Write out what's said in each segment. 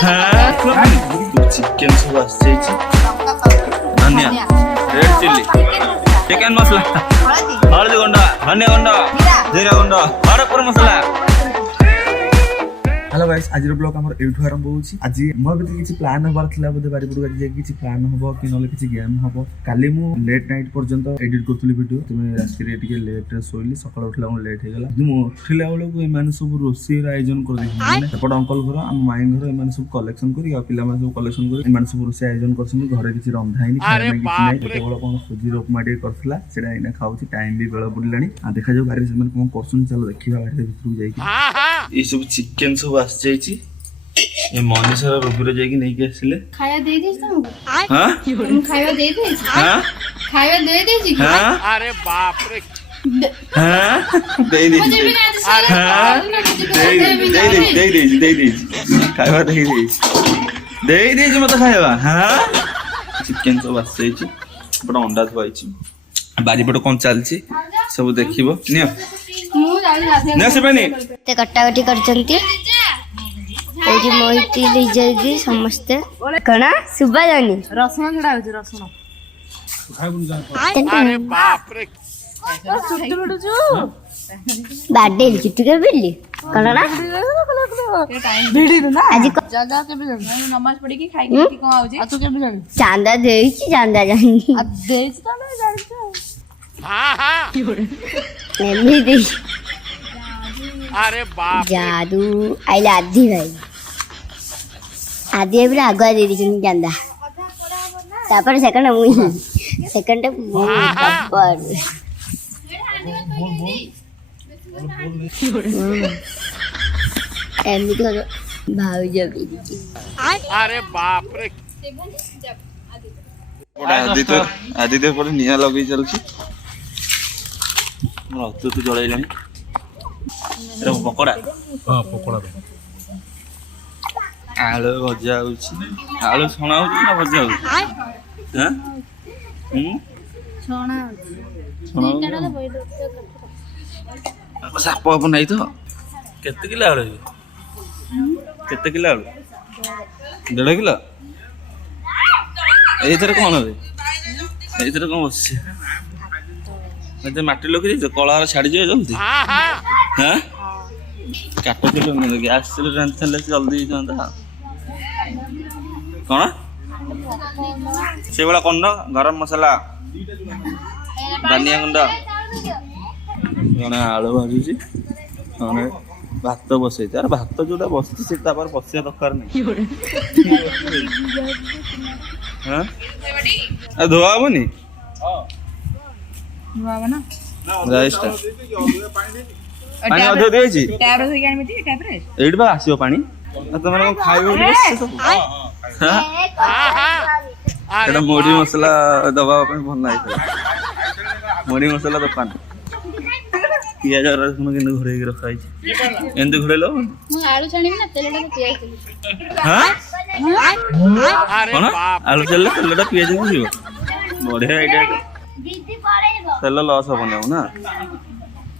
Chicken सब आसी धनिया रेड चिल्ली चिकेन मसला हल्दी गुंड धनिया गुंड जीरा गुंड हरपुर मसला। हेलो गाइस आज ब्लॉग हमर एठु आरंभ होउची। आज मोर भी किछि प्लान हबार थिला बोधे बारीपुर आज किछि प्लान हबो कि नले किछि गेम हबो। काली मु लेट नाइट पर्यंत एडिट करथुली वीडियो तुमे रास्ते रे टिके लेट रे सोइली सकाळ उठला मु लेट हे गेला। मु उठिला बेले को ए माने सब रोसी रा आयोजन कर देखि एपड अंकल घर हम माई घर ए माने सब कलेक्शन करी आ पिला माने सब कलेक्शन करी ए माने सब रोसी आयोजन करछन घरे किछि रंधाइनी खाना किछि नै केवल कोन सुजी उपमा डे करथला सेडा इना खाउची टाइम भी बेला बुडलानी आ देखा जो गाड़ी से माने कोन करछन चलो देखिबा गाड़ी भितरु जाई कि ई सब चिकेन सब आस जाईची ए मनीषर रोगिरो जाई कि नै के आसिले खाया दे देछ तुमको। हां तुम खाया दे देछ। हां खाया दे देछ। हां अरे बाप रे हां दे दे मुझे भी ना दे खाया दे दे मत खाया। हां चिकेन सब आस जाईची बड़ा अंडा थवाईची बारी पट कोन चलची सब देखिबो नियो ना से बनी ते कट्टाकटी करचंती एजी मोहिती ले जल्दी समझते कणा सुबा जानी रसुण छडा होची रसुण अरे बाप रे छुट्टी बडुचू बाडे छुट्टी के बिल्ली कणा भिडी ना आज जगह के भी नमाज पढ़ी की खाई की कोन आउजी आ तू के भी जानी चांदा देई चांदा जानी आ देच तो नहीं जानी। हां हां एमी दे अरे बाप जादू आइला आधी भाई आधी भी आगुआ दे दीछन चांदा तापर सेकंड मुई सेकंड पर एमी तो भाव जब अरे बाप रे आदित्य पर निया लगे चलछी मोर तो जळैलानी रे पकोड़ा। हां पकोड़ा आलू भजा होची आलू छणा होची ना भजा होची। हां छोना छणा साप अब नहीं तो केते किलो आलू केते किलो आलू 1.5 किलो एथरे कोन होबे एथरे कोन बसছে मते माटी लोकी जे कलार छाडी जे जल्दी। हां काटो किलो न गैस चले रंथले जल्दी जानता कोन से वाला कोन गरम मसाला धनिया गुंड कोन आलू भाजुची कोन भात बसै तार भात जोडा बसती से तापर बसिया दरकार नै। हां आ धोआ बनी हां धोआ बना राइस टा पानी अधो देछि टैब रे गानी मिटी टैब रे एड बा आसीओ पानी आ तमन को खाइबो बस सब। हां हां एटा मोड़ी मसाला दबा पे भल लाइछ मोड़ी मसाला दुकान पियाज और रसुन के घरे के रखाई छै एंद घरे लो मु आलू छाणी ना तेलटा पियाज। हां अरे बाप आलू चले तेलटा पियाज दियो बढ़िया आइडिया दीदी पड़ेबो तेल लॉस होबो ना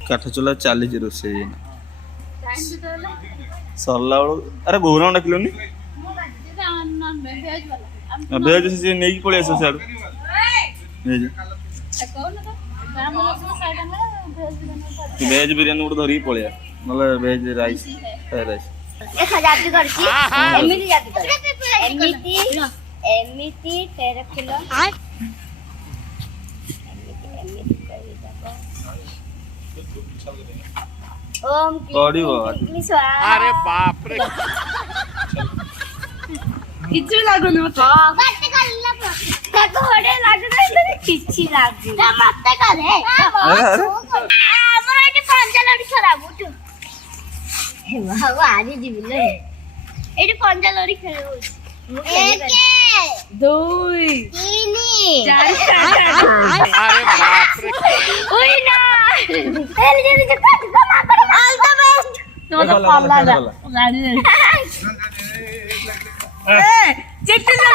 काठ चला 40 रोसे सरला अरे गोरा डाकिलोनी भेज से नहीं की पळे से साडू भेज भेज बिरयानी उड़ धरी पळे मतलब भेज राइस राइस एक जाती करछी एमिति जाती कर एमिति एमिति 13 किलो ओम की स्वाहा। अरे बाप रे किछु लागुनी मत मत करला ताको होडे लागुनी तने किछि लागु मत करे हमरा के पंजा लड़ी खराब उठ हे बाबा आजे दिबिले एडी पंजा लड़ी खेले एक दुई तीन अरे बाप रे ओई ना तेल जल्दी कट कमा कर ऑल द बेस्ट तो पाला गाड़ी ए चिट्टी ले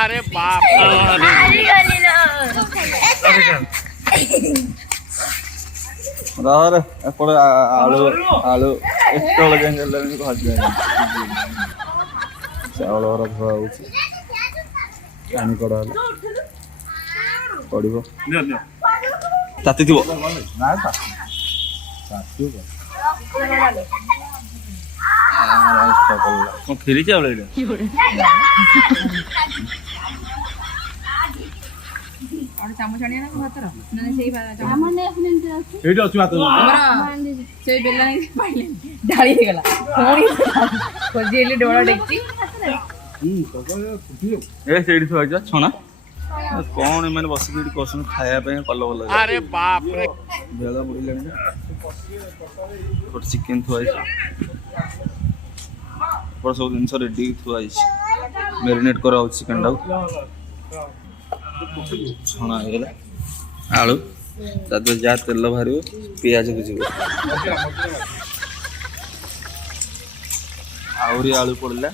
अरे बाप रे रे एपटे आलू आलू एतोल जंगल भाजी चावल धुआ होची पानी कड़ा पड़ो ताती थी फेरी चावल ଚାମଚ ଆଣିବା ନା ଭାତର ନା ସେଇ ଏଇଠି ଅଛି ଭାତ ସେଇ ବେଲା ପାଇଲେ ଢାଳି ହେଇଗଲା ପୁଣି ଖୋଜି ହେଲି ଡୋଳ ଡେକଚି ଏ ସେଇଠି ଥୁଆ ହେଇଛି ଛଣା କଣ ଏମାନେ ବସିକି ଏଠି କରୁଛନ୍ତି ଖାଇବା ପାଇଁ କଲ ଭଲ अरे बाप रे ବେଳ ବୁଡ଼ିଲାଣି ଗୋଟେ ଚିକେନ ଥୁଆ ହେଇଛି ଏପଟେ ସବୁ ଜିନିଷ ରେଡି ଥୁଆ ହେଇଛି ମ୍ୟାରିନେଟ୍ କରାହେଉଛି ଚିକେନଟାକୁ ଛଣା ହେଇଗଲା ଆଳୁ ତା ଦେହରେ ଯାହା ତେଲ ବାହାରିବ ପିଆଜକୁ ଯିବ ଆହୁରି ଆଳୁ ପଡ଼ିଲା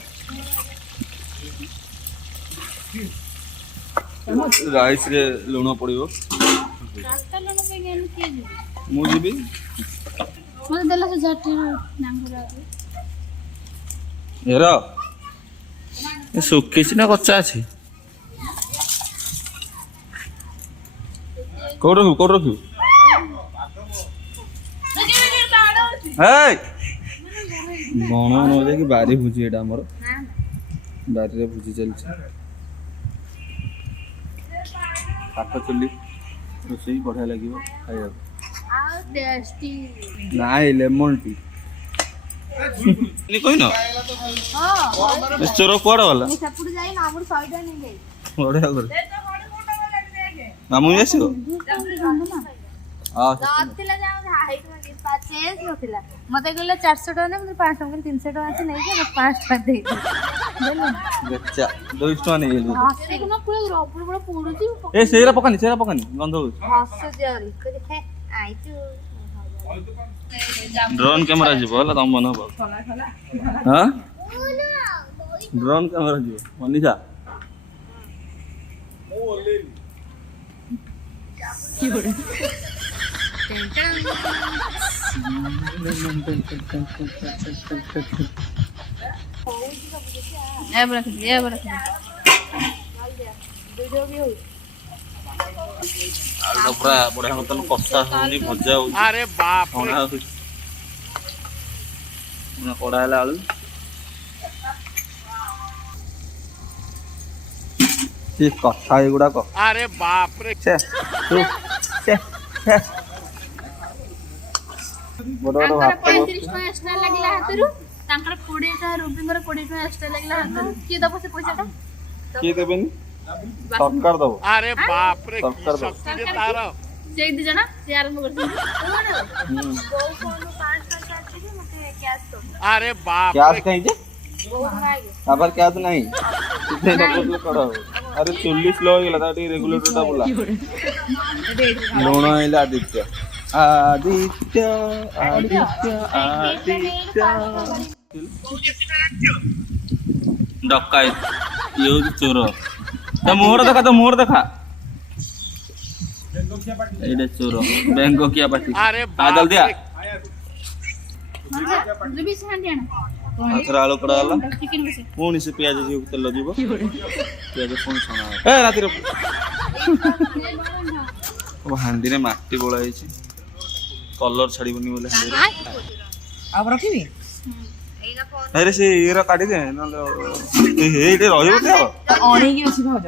ରାଇସ୍ରେ ଲୁଣ ପଡ଼ିବ ମୁଁ ଯିବି ହେର ଶୁଖିଛି ନା କଚା ଅଛି କୋଉଠି ରଖିବୁ ବଣ ନ ଯାଇକି ବାରି ଭୋଜି ଏଇଟା ଆମର ବାରିରେ ଭୋଜି ଚାଲିଛି କାଠ ଚୁଲି ରୋଷେଇ ବଢ଼ିଆ ଲାଗିବ ଖାଇବାକୁ ନାଇଁ ଲେମନ ଟି କହିନ ଚୋର କୁଆଡ଼େ ଗଲା ବଢ଼ିଆ କରି ମାମୁଁ ଆସିବ ମତେ କହିଲା 400 ଟଙ୍କା ନା 500 ଟଙ୍କା 300 ଟଙ୍କା ଅଛି ନେଇକି 5 ଟଙ୍କା ଦେଇଦେଲି 200 ଟଙ୍କା ନେଇଗଲି ପୋଡୁଛି ଏ ସେଇରା ପକାନି ଗନ୍ଧ ହଉଛି ड्रोन कैमरा जीव है तुम मन हाँ ड्रोन कैमरा जीव मनीषा पूरा बढ़िया मतन कषा होनी भजा हो अरे बाप रे कड़ा है आलू कथा एगुड़ाक अरे बाप रे बड़ बड़ भात 35 टका एक्स्ट्रा लागिला हातरू तांकर 20 टका रुपींगर 20 टका एक्स्ट्रा लागिला हातरू की दबो से पैसाटा के देबेनी सरकार दबो अरे बाप रे सरकार दबो शक्ति तार से दी जना से आरंभ करथि कोन गो फोन 5 टका अछि मते कैश तो अरे बाप कैश रे कहीं जे आबर कैश नहीं कितने नपल करो अरे 40 लो गेला ता रेगुलेटर टा बोला लोण आइला आदित्य आदित्य आदित्य आदित्य डकाई ये चोर तो मोहर देखा एडे चोर बैंको किया पार्टी अरे आ जल्दी आ जबी से हंडियाना अथरा आलू कड़ा वाला चिकन बसे पुणी से प्याज जी तेल जीवो प्याज पुणी छना ए राती रे अब हांडी रे माटी बोला है कलर छाड़ीबनी बोले हांडी अब रखिबी अरे से एरा काटी दे न एटे रहिबो ते अणी की अछि भाउज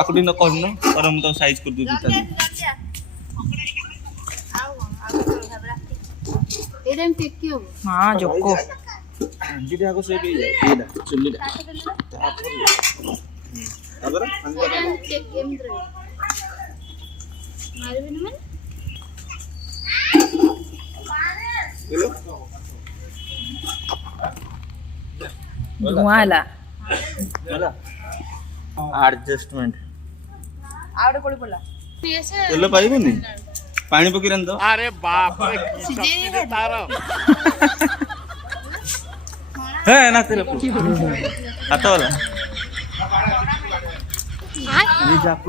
आकुडी न कहन पर हम तो साइज कर दूती ताली एरम टेकियो हां जोको हांडी आको से भी एडा चुल्ली अगर एरम टेकियो मारबे न मन हेलो धुआला होला एडजस्टमेंट आउडे कोडी पडला तेल पाइबनी पानी पकी रन दो अरे बाप रे शक्ति तार हे ना तेरे हाथ वाला जाप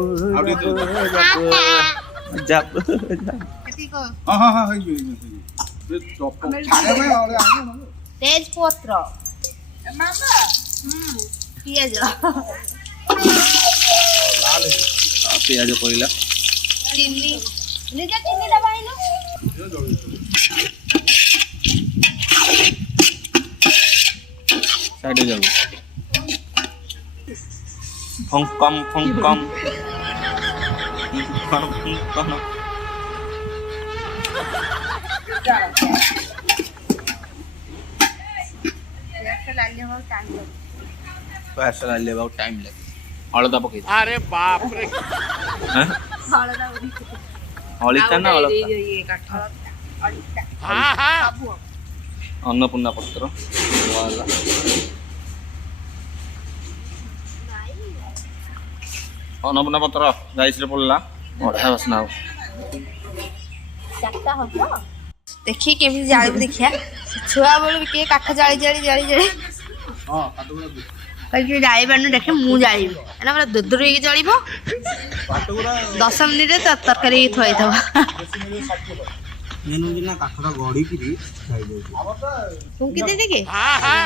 जाप जाप को ହଁ ହେଇଯିବ तेज पत्र पियाज ପିଆଜ ପଡ଼ିଲା चिल्ली निजा चिल्ली दबाइलो साइड जाऊ फंकम फंकम टाइम लगे हलदा पकई अरे बाप रे हलिता ना हलदा ये काठ हाँ हाँ अन्नपूर्णा पत्र वाला अन्नपूर्णा पत्र राइस रे पड़ला बढ़िया बासना हो चारटा हबो देखि केमि जाळी देखिया छुआ बोल के काठ जाळी जाळी जाळी जाळी हां काटुरा कहीं जाई बानु देखे मु जाई एना हमरा दुदुर के जळीबो 10 मिनिट रे तरकारी थोई थबा मेनू दिना काठरा गड़ी की खाई दे तुम के दे देके हाँ हाँ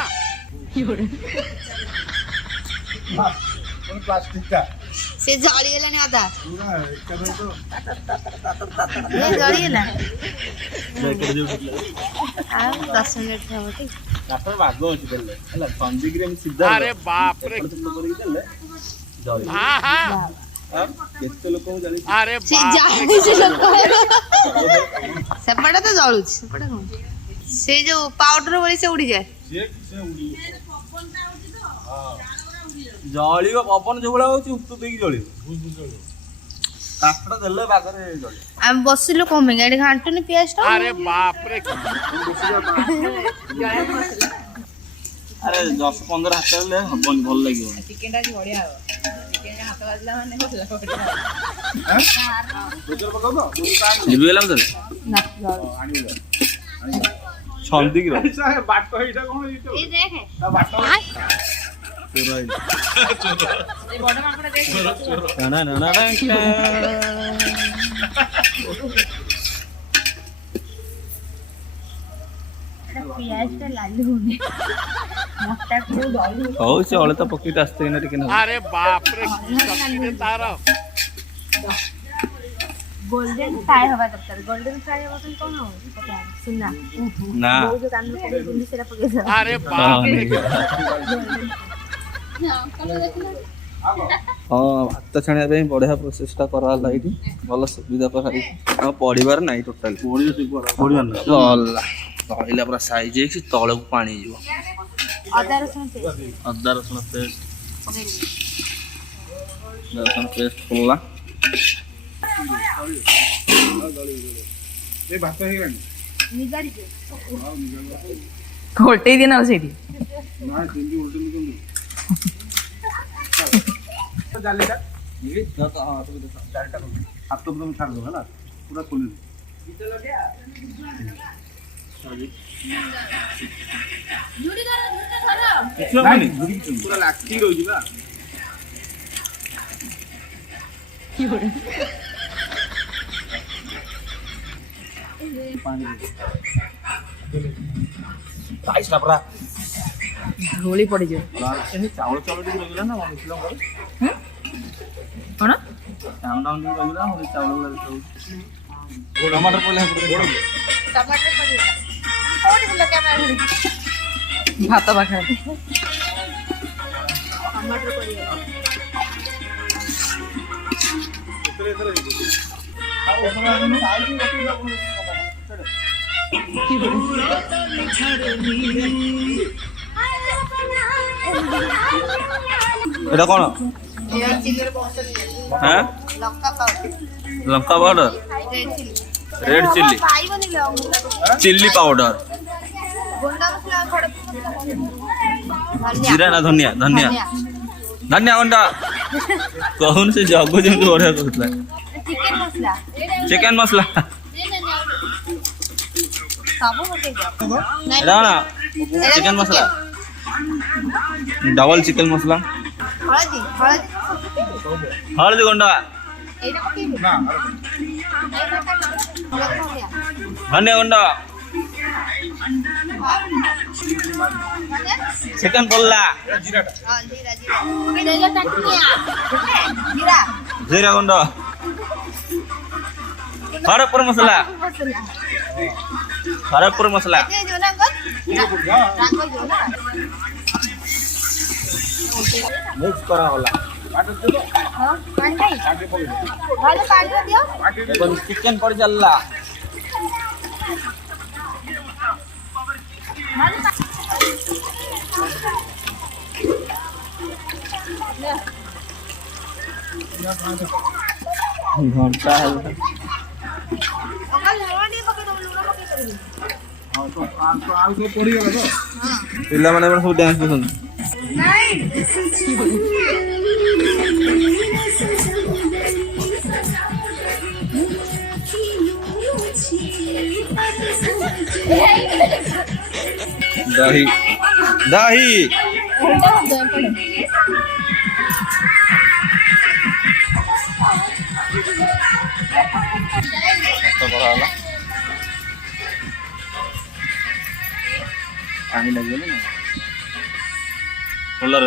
प्लास्टिक का से जळी गेला ने आधा पूरा एकदम तो ये जळी गेला बैकर जो आ 10 मिनिट थबो ठीक काठर भागो अछि देले हला संजीग्रे में सीधा अरे बाप रे करी देले जाई हाँ हाँ हां केते लोक को जानी अरे से बाप जाई से लोक सेपटा तो जळू सेपटा कोन से जो पाउडर वाली से उड़ी जाए से उड़ी हां जळीब पवन जो भला होची उक्त देकी जळीब काठरा देले बागरे जळी हम बसिलो कमे गाडी घांटुनी पियाज टा अरे बाप रे अरे 10-15 हाथ ले हबन भल लागियो चिकन टा बढ़िया हो चिकन हाथ बाजला माने होला बढ़िया हैं बुझर पकाउ तो लिबि गेला तो ना आनी छंदी की बाट एटा कोन ये देखे बाट हाय चोराई ए बड़ माकड़ा देख ना ना ना ना पियाज टा लालू होने मोटा को जळू हो से हले तो पकीट आस्ते ना टिके ना अरे बाप रे की शक्ति रे तारा गोल्डन फ्राई हवा दरकार गोल्डन फ्राई हवा तो कोन हो पता सुनना ना वो जो कान में गुंडी सेरा पके अरे बाप रे हाँ भात छाणिया पे बढ़िया प्रोसेसटा कराला एठी भल सुविधा कराई आ पड़ीबार नाही टोटल पड़ीबार ना कहला पूरा साइज है तले को पानी जीव अदा रसुन पेस्ट अदा रसुन पेस्ट पके रसुन पेस्ट खोला ए भात हे गनी निगारी के घोटे दिन और सेठी ना जिंदी उल्टे निकल जालीटा ये तो हां तो जालीटा हाथ तो तुम छाड़ दो है ना पूरा खोल दो इते लगे जुड़ी कर धरा पूरा लाठी रही जिबा की हो पानी ताइसला पूरा धूली पड़ी जो ए चावल चावल टिक रहिला ना मिसलो कोन डाउन डाउन टिक रहिला हम चावल वाला तो टमाटर पले टमाटर पड़ी और दिलो कैमरा भात बाखा टमाटर पड़ी এটা কোন ये चिली पाउडर হ্যাঁ लंका पाउडर लंका powder red chilli red chilli पाई बनी लो चिल्ली पाउडर गोंडा मसाला खड़े जीरा ना धनिया धनिया धनिया गुंडा कहून से जगो जेमती बढ़िया कहला चिकन मसाला चिकन मसला सब होते এটা না চিকেন মশলা ডাবল চিকেন মশলা हळदी हळदी হলদি গুন্ডা এইটা কি না ଧନିଆ ଗୁଣ୍ଡ ଚିକେନ ପଡିଲା ଜିରା ଗୁଣ୍ଡ ଖଡ଼ଗପୁର ମସଲା ଖଡ଼ଗପୁର ମସଲା ମିକ୍ସ କରାଗଲା ଚିକେନ ପଡି ଚାଲିଲା ଘଣ୍ଟା ପିଲାମାନେ ସବୁ ଡ୍ୟାନ୍ସ କରୁଛନ୍ତି दही दही पानी लगे ना कलर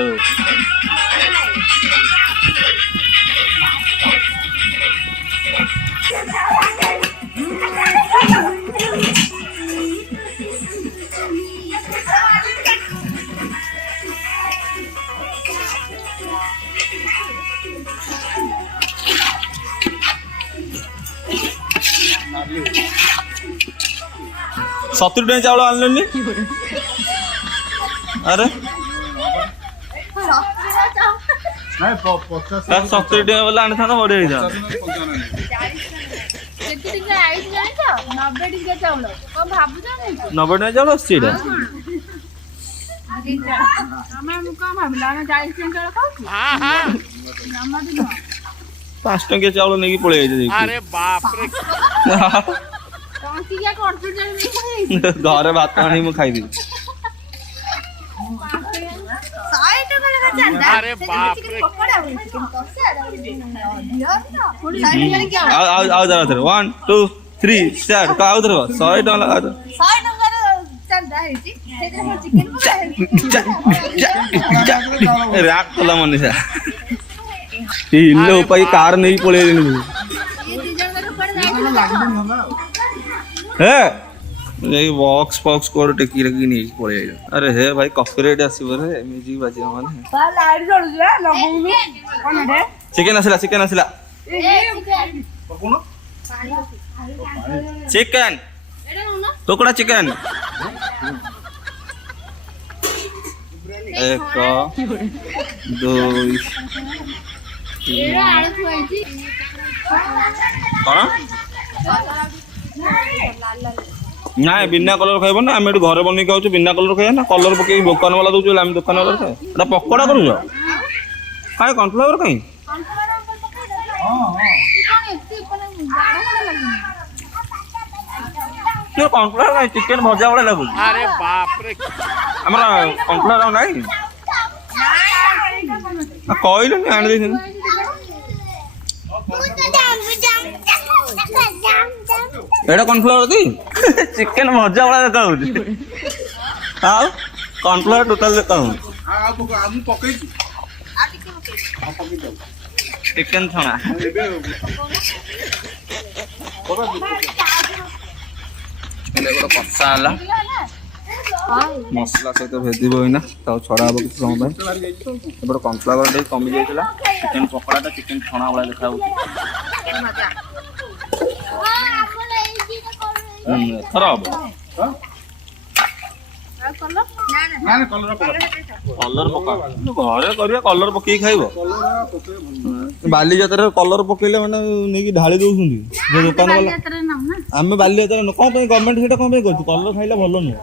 सत्तर टाइम चावल आनल अरे सत्तर टाइम वाला आने था बढ़िया ही था 90 टाइम चावल आसछि एटा पाँच टंकिया चावल नहीं पड़े अरे बाप रे घरे भात आनी मु खाई दी अरे बाप रे आओ जरा थे 1 2 3 स्टार्ट का आओ धरवा 100 टका लगा दो 100 टका चंदा हेची सेते हम चिकन रात कला मनीषा इल्लो पई कार नहीं पळे ये तीजन कर पड़ है ये बॉक्स बॉक्स कोड टेकी रखी नहीं पळे अरे हे भाई कॉपीराइट आसीबो रे म्यूजिक बाजे माने बा लाइट जळु जा लगुनु कोन हे चिकन आसिला चिकन टुकड़ा चिकन एक दो कौन ना बिना कलर खाइब ना आम घर बन खाऊ बिना कलर खाइबा ना कलर पकई दुकान वाला दौर आम दुकान वाला खाए पकोड़ा कर कहीं कॉर्नफ्लावर कहीं कॉर्नफ्लावर चिकेन भजा भाई लगुच अरे बाप रे आम कॉर्नफ्लावर ना कहलु आनी एटा कॉर्नफ्लावर थी चिकेन भजा भाई देखा हाँ कॉर्नफ्लावर टोटाल देखा चिकेन छणा कषा है मसला सहित भेदी ना छड़ा हम किसी समय कॉर्नफ्लावर टे कमी जाइए चिकेन पकड़ा चिकेन छणा भाई देखा थर हम कलर पका घरे करिया कलर पकई खाइब बाली जातर कलर पकईले मैंने नहीं ढाली दौरान दुकान वाला आम बाली जातर कौन गवर्नमेंट से कौन कलर खाइले भल नुह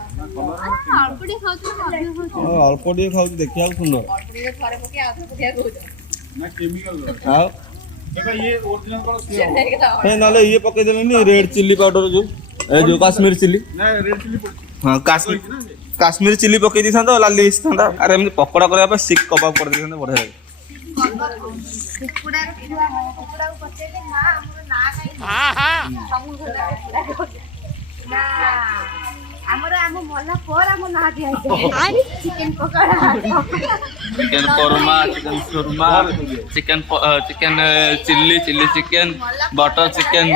अल्प टे खाऊ देखा सुंदर ना ये पकईदेनि रेड चिल्ली पाउडर जो काश्मीर चिल्ली हाँ काश्मीर चिल्ली पकई दी था लाली था अरे एम पकड़ा करने सिक कबाब कर बढ़िया हाँ हाँ ଆମର ଆମ ମଲା ପରେ ଆମ ନାଁ ଦିଆଯାଏ chicken pakora chicken korma chicken shawarma chicken chilli chicken butter chicken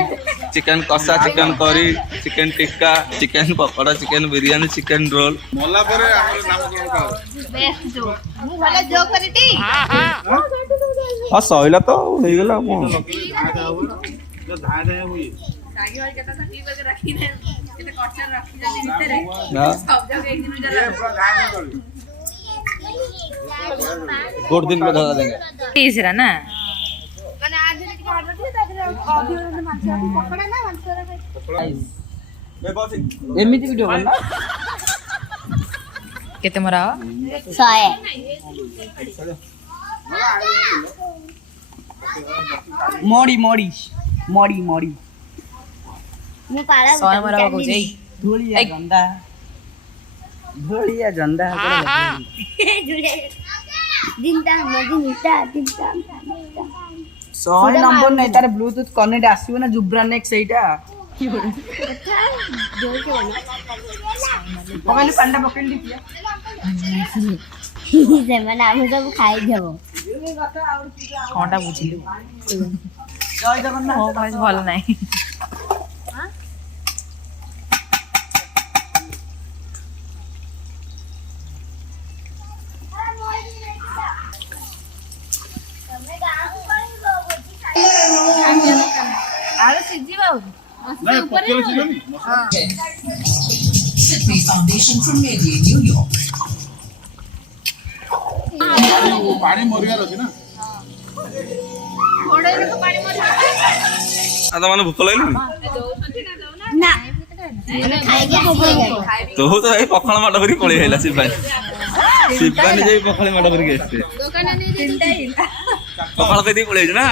chicken kosha chicken curry chicken tikka chicken pakora chicken biryani chicken roll मला परे आमर नामकरण का ବେଷ୍ଟ ଜୋ ମୁଁ ଭଲ ଜୋ କରିଟି हाँ हाँ हाँ सहिला तो हो गला जो धाय धाय हुई सागी वाली कहता था ठीक करके रखी ने कितने कॉस्टर रखी जाती भीतर सब जगह एक दिन जला गुड दिन पे धरा देंगे तीसरा ना ମାନେ ଆଜି ଟିକେ ଅର୍ଡର ଥିଲା ତା ଦେହରେ ଅଧିକ ମାଛ ପକୋଡା ନା ମାଛର ଏମିତି ଭିଡିଓ ବନା କେତେ ମରା 100 ମୋଡି ମୋଡି ମୋଡି ମୋଡି ମୁଁ ପାଳା 100 ମରା କହୁଛି ଏଇ ଧୂଳିଆ ଜନ୍ଦା हाँ हाँ ଦିନଟା ମଦିନଟା ଦିନଟା 100 ନମ୍ବର ନାହିଁ ତାର ବ୍ଲୁଟୁଥ କନେକ୍ଟ ଆସିବ ନା ଜୁବ୍ରା ନେକ୍ ସେଇଟା ମୋବାଇଲ ପାଣ୍ଡା ପକେଇ ଦିଅ ସେମାନେ ଆମେ ସବୁ ଖାଇଦେବ କଣଟା ବୁଝିଲୁ ଜୟ ଜଗନ୍ନାଥ ମୋ ଭଏସ ଭଲ ନାହିଁ ଆଳୁ ସିଝିବ नहीं पकड़ chicken Sydney Foundation from Media, New York. पानी मरिया रखी ना आ तो माने भूख लागली ନା ଆମେ ଖାଇକି ଆସିବା तो भाई पखाल माड करी पळी आइला शिबानी जाई पखाल माड करी आस्ते पखाल पे दी पळी ना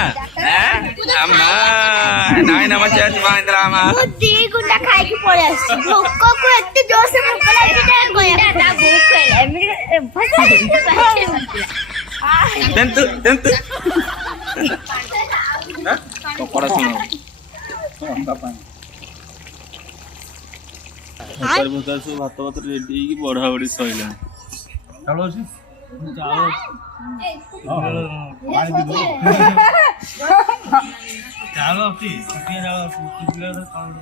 अम्मा नाई ना मचा महेंद्र अम्मा ମୁଁ ଦି ଗୁଣ୍ଡା ଖାଇକି ପଳେଇ ଆସିଛି ଭୋକକୁ ଏତେ ଜୋରସେ ଭୋକ ଲାଗୁଛି ଯେ କହିବା କଥା ଭୋକ ଏମିତି तेंत पकोड़ा सुनो होटल बोतल सब भात भात रेडी की बढ़ा बड़ी सइला चालो छी चालो की कितने चालो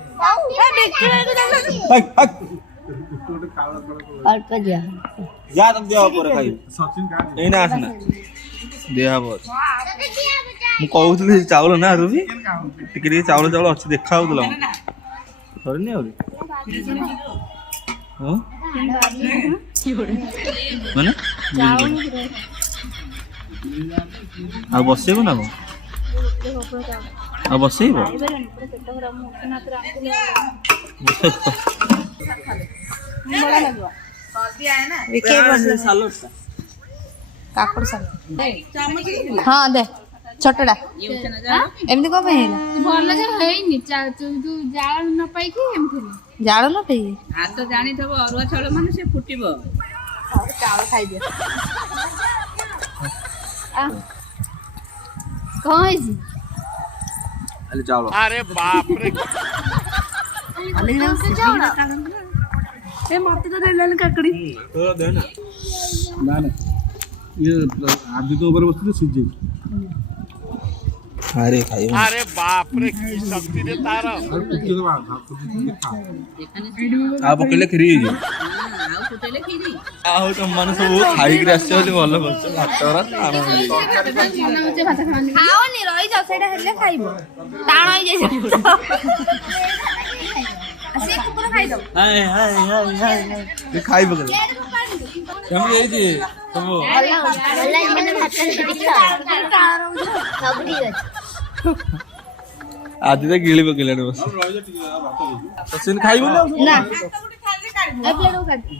ଅଳ୍ପ ଦିଅ जा तब दिया ऊपर खाई सचिन का ए ना आसना देहा बहुत मु कहउतली चावल ना रुबी टिके टिके चावल चावल अछि देखा होतला सरनी आउरी हो माने आ बसेबो ना को आ बसेबो କାକୁଡି ସାଲ ହଁ ଦେ ଛୋଟଟା ଏମିତି କଣ ପାଇଁ ହେଲା ଭଲ ଯେ ହେଇନି ଯୋଉ ଜାଳ ନ ପାଇକି ଏମିତି ହେଲା ଜାଳ ନ ପେଇ ତ ଜାଣିଥିବ ଅରୁଆ ଚାଉଳ ମାନେ ସେ ଫୁଟିବ ଚାଉଳ ଖାଇଦିଅ କଣ ହେଇଛି खाली चावल अरे बाप रे ଏ ମତେ ତ ଦେଲେନି କାକୁଡି तो दे ना ना ना ये आदि तो ऊपर बसते सीजे अरे खाई अरे बाप रे की शक्ति दे तारा आ पकेले खरी जी ଆଉ ଫୁଟେଇଲେ ଖିରି आ हो तो मन सब खाई के आसे बोली भलो करछ भात रा आराम ମନ ହଉଛି ଭାତ ଖାଆନି ଖାଓନି ରହିଯାଅ ସେଇଟା ହେଲେ ଖାଇବ ଟାଣ ହେଇଯାଇଛି ସେ କୁକୁର ଖାଇଦବ हाय हाय हाय हाय ये खाई पकड़ हम ये जी तुम ଭଲ ମାନେ ଭାତ ସବୁ ଠିକ ଅଛି आज तो गिली पकेले बस सचिन खाई बोले ନା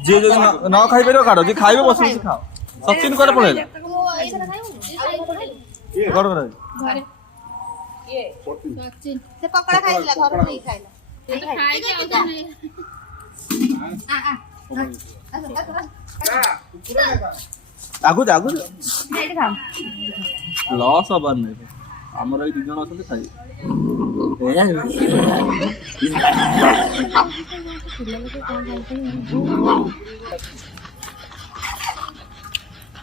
जे जो न खाई परियो काढो जे खाइबे बस बस खाओ सचिन करे पळेला कर कर ସେ ପକୋଡା ଖାଇଥିଲା ଘରକୁ ନେଇ ଖାଇଲା ଖାଇକି ଆଉ ଜଣେ आगु आगु लॉस हबार नहीं ଆମର ଏଇ 2 ଜଣ ଅଛନ୍ତି ଖାଇ।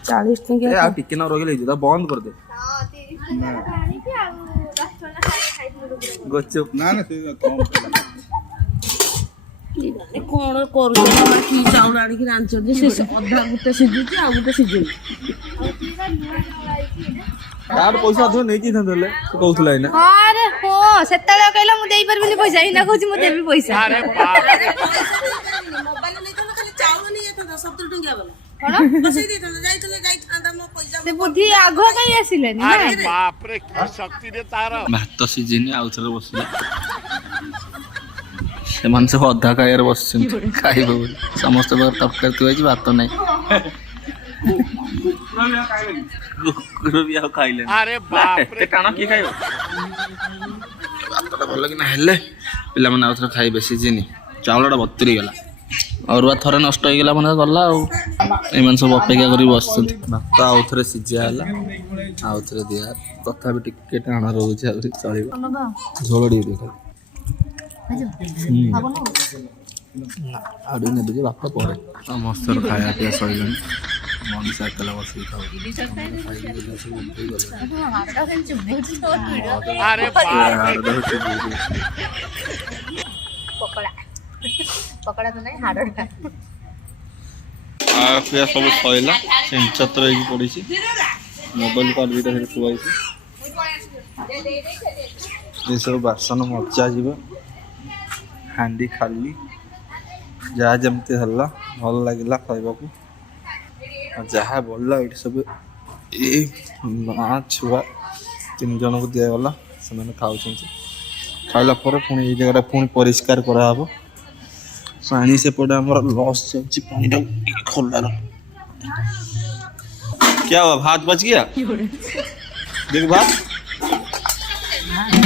ଚାଳିଶ ଟଙ୍କିଆ ଆଉ ଟିକେ ନା ରହିଲେ ହେଇଯିବ ବନ୍ଦ କରିଦେ। ଗୁପଚୁପ ନା ନା ସେ କମ କଣ କରୁଛନ୍ତି କି ଚାଉଳ ଆଣିକି ରାନ୍ଧିଛନ୍ତି ସେ ଅଧା ଗୋଟେ ସିଝୁଛି ଆଉ ଗୋଟେ ସିଝୁନି। ତାର ପଇସା ଅଧିକ ନେଇକି ଥାନ୍ତେ ହେଲେ ସେ କହୁଥିଲା ଏଇନା। ଆରେ ହୋ ସେତେବେଳେ କହିଲା ମୁଁ ଦେଇପାରିବିନି ପଇସା ଏଇନା କହୁଛି ମୁଁ ଦେବି ପଇସା। ସେ ବୁଦ୍ଧି ଆଗୁଆ କାଇଁ ଆସିଲେନି ନା? ଭାତ ସିଝିନି ଆଉ ଥରେ ବସିଲେ ସେମାନେ ସବୁ ଅଧା ଖାଇବାରେ ବସିଛନ୍ତି ଖାଇବ ବୋଲି ସମସ୍ତଙ୍କ ତରକାରୀ ଥୁଆ ହେଇଛି ଭାତ ନାହିଁ। କୁକୁର ବି ଆଉ ଖାଇଲେନି। ଏତେ ଟାଣ କିଏ ଖାଇବ? ଭାତଟା ଭଲ କିନା ହେଲେ ପିଲାମାନେ ଆଉ ଥରେ ଖାଇବେ। ସିଝିନି ଚାଉଳଟା ବତୁରି ଗଲା ଅରୁଆ ଥରେ ନଷ୍ଟ ହେଇଗଲା ମାନେ ଗଲା ଆଉ। ଏମାନେ ସବୁ ଅପେକ୍ଷା କରି ବସିଛନ୍ତି। ଭାତ ଆଉ ଥରେ ସିଝା ହେଲା ଆଉ ଥରେ ଦିଆ ତଥାପି ଟିକେ ଟାଣ ରହୁଛି ଆହୁରି ଚଳିବ। ଝୋଳ ଟିକେ ଖାଲି ଆଉ ଟିକେ ନେବି ଯେ ବାପା ପରେ ସମସ୍ତର ଖାଇବା ପିଇବା ସରିଲାଣି। ମଣିଷ ଏକଲା ବସିକି ଖାଉଛି। ପକୋଡା ତ ନାହିଁ ହାଡଟା। ଖାଇବା ପିଇବା ସବୁ ସରିଲା। ଛତ୍ର ହେଇକି ପଡ଼ିଛି। ମୋବାଇଲ କାର୍ଡ ଦୁଇଟା ସେଠି ଥୁଆ ହେଇଛି। ଏସବୁ ବାସନ ମଜା ଯିବ। ହାଣ୍ଡି ଖାଲି ଯାହା ଯେମିତି ହେଲା ଭଲ ଲାଗିଲା ଖାଇବାକୁ। ଆଉ ଯାହା ବଳିଲା ଏଇଠି ସବୁ ଏଇ ମା ଛୁଆ 3 ଜଣଙ୍କୁ ଦିଆଗଲା। ସେମାନେ ଖାଉଛନ୍ତି। ଖାଇଲା ପରେ ପୁଣି ଏଇ ଜାଗାଟା ପୁଣି ପରିଷ୍କାର କରାହେବ। ପାଣି ସେପଟେ ଆମର ଲସ୍ ଯାଉଛି। ପାଣିଟା ଟିକେ ଖୋଲା रहा। क्या हुआ भात बच गया? देख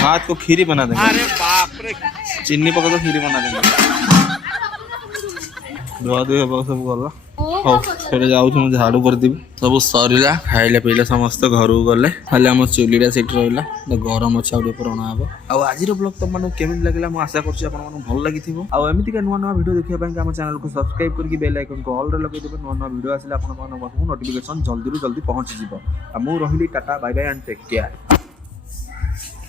भात को खीरी बना देंगे। अरे बाप रे चीनी पका तो खीरी बना देंगे। धुआ धुई हेबा सब गला। ହଉ ସେଟା ଯାଉଛି ମୁଁ ଝାଡୁ କରିଦେବି। ସବୁ ସରିଲା ଖାଇଲେ ପିଇଲେ ସମସ୍ତେ ଘରକୁ ଗଲେ। ଖାଲି ଆମ ଚୁଲିଟା ସେଠି ରହିଲା ଗରମ ଅଛି ଆଉ ଟିକେ ପରେ ଅଣା ହବ। ଆଉ ଆଜିର ବ୍ଲଗ ତମମାନଙ୍କୁ କେମିତି ଲାଗିଲା ମୁଁ ଆଶା କରୁଛି ଆପଣମାନଙ୍କୁ ଭଲ ଲାଗିଥିବ। ଆଉ ଏମିତିକା ନୂଆ ନୂଆ ଭିଡ଼ିଓ ଦେଖିବା ପାଇଁ ଆମ ଚ୍ୟାନେଲକୁ ସବସ୍କ୍ରାଇବ କରିକି ବେଲ୍ ଆଇକନକୁ ଅଲରେ ଲଗେଇଦେବେ। ନୂଆ ନୂଆ ଭିଡ଼ିଓ ଆସିଲେ ଆପଣମାନଙ୍କ ପାଖକୁ ନୋଟିଫିକେସନ ଜଲ୍ଦିରୁ ଜଲ୍ଦି ପହଞ୍ଚିଯିବ। ଆଉ ମୁଁ ରହିଲି tata bye bye and take care.